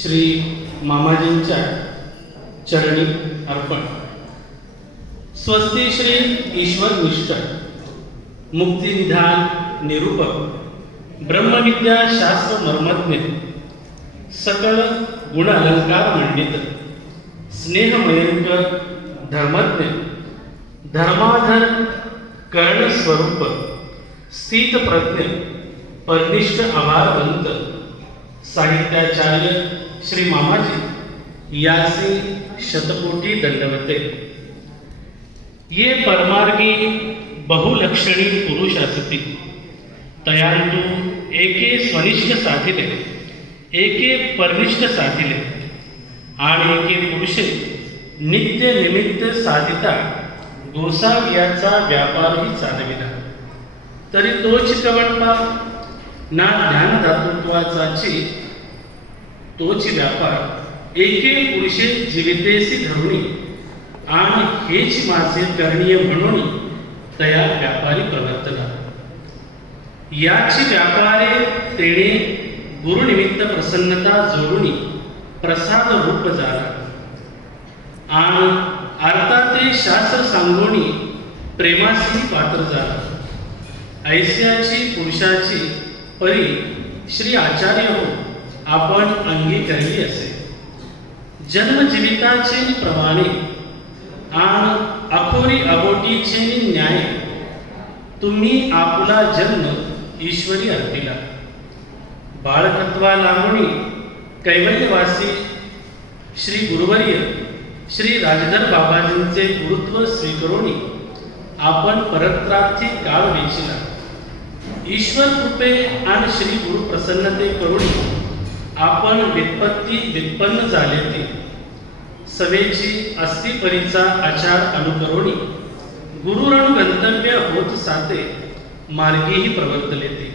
श्री मामाजींच्या चरणी अर्पण। स्वस्ति श्री ईश्वर निष्ठ मुक्तिनिधान निरूपक ब्रह्मविद्या शास्त्र मर्मज्ञ सकल गुण अलंकार मंडित स्नेहमयंकर धर्मज्ञ धर्माधर कर्ण स्वरूप स्थित प्रज्ञ परनिष्ठ आभारवंत साहित्याचार्य श्री मामाजी यासी शतकोटी दंडवते। ये परमार्गी बहुलक्षणी पुरुष असती तयांतु एके स्वनिष्ठ साधिले एके परनिष्ठ साधिले आणि एके पुरुषे नित्य निमित्त साधिता गोसाव्याचा व्यापारही चालविला तरी तोच कवटपा ना ज्ञानदातृत्वाचाची तोच व्यापार एके पुरुषे जीवितेसी धरुणी आणि हेच माझे करणीय म्हणून तया व्यापारी प्रवर्तला। याची व्यापारे तेणे गुरुनिमित्त प्रसन्नता जोडून प्रसाद रूप झाला आणि अर्थाते शास्त्र सांगून प्रेमासी पात्र झाला। ऐस्याची पुरुषाची परी श्री आचार्य हो आपण अंगीकारली असे जन्मजीविताचे प्रमाणे आणि अखोरी अबोटीचे न्याय तुम्ही आपला जन्म ईश्वरी अर्पिला। बाळकत्वा लांबणी कैवल्यवासी श्री गुरुवर्य श्री राजधर बाबाजींचे गुरुत्व स्वीकारून आपण परत्रार्थी काळ वेचला। ईश्वर कृपे आणि श्री गुरु प्रसन्नते करून आपण वित्पत्ती व्युत्पन्न झाले ते सवेची अस्थिपरीचा आचार अनुकरोणी गुरुरण गंतव्य होत साते मार्गेही प्रवर्तले ते।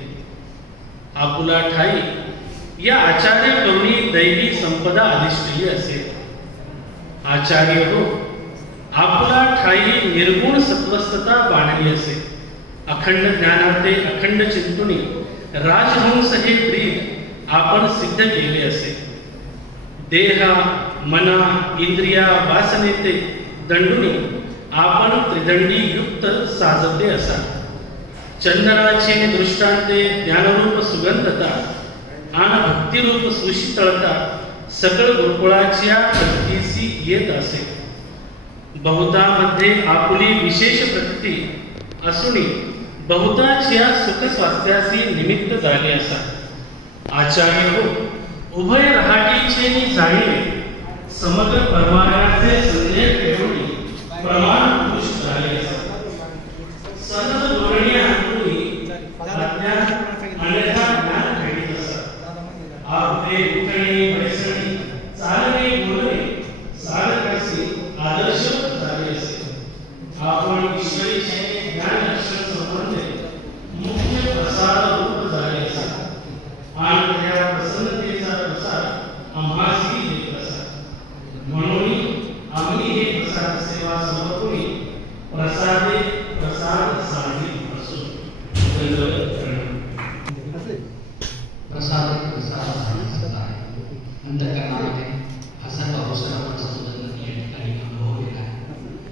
आपुला ठाई या आचार्य करुणी दैवी संपदा अधिष्ठीय असे। आचार्य हो आपुला ठाई निर्गुण सत्वस्थता बाणली असे। अखंड ज्ञानाते अखंड चिंतुनी राजहंस हे ब्रीद आपण सिद्ध केले असे। देहा मना इंद्रिया वासनेते दंडुनी आपण त्रिदंडी युक्त साजते असा। चंदनाचे दृष्टांते ज्ञानरूप सुगंधता आणि भक्तिरूप सुशीतळता सकळ गुरुकुळाच्या प्रतीसी येत असे। बहुतामध्ये आपुली विशेष प्रती असुनी बहुताच्या सुख स्वास्थ्यासी निमित्त झाले असा। आचार्य हो उभय रहाटीचे जाणीवे समग्र परमार्थाचे संदेह ठेवून प्रमाण पुरुष झाले असा।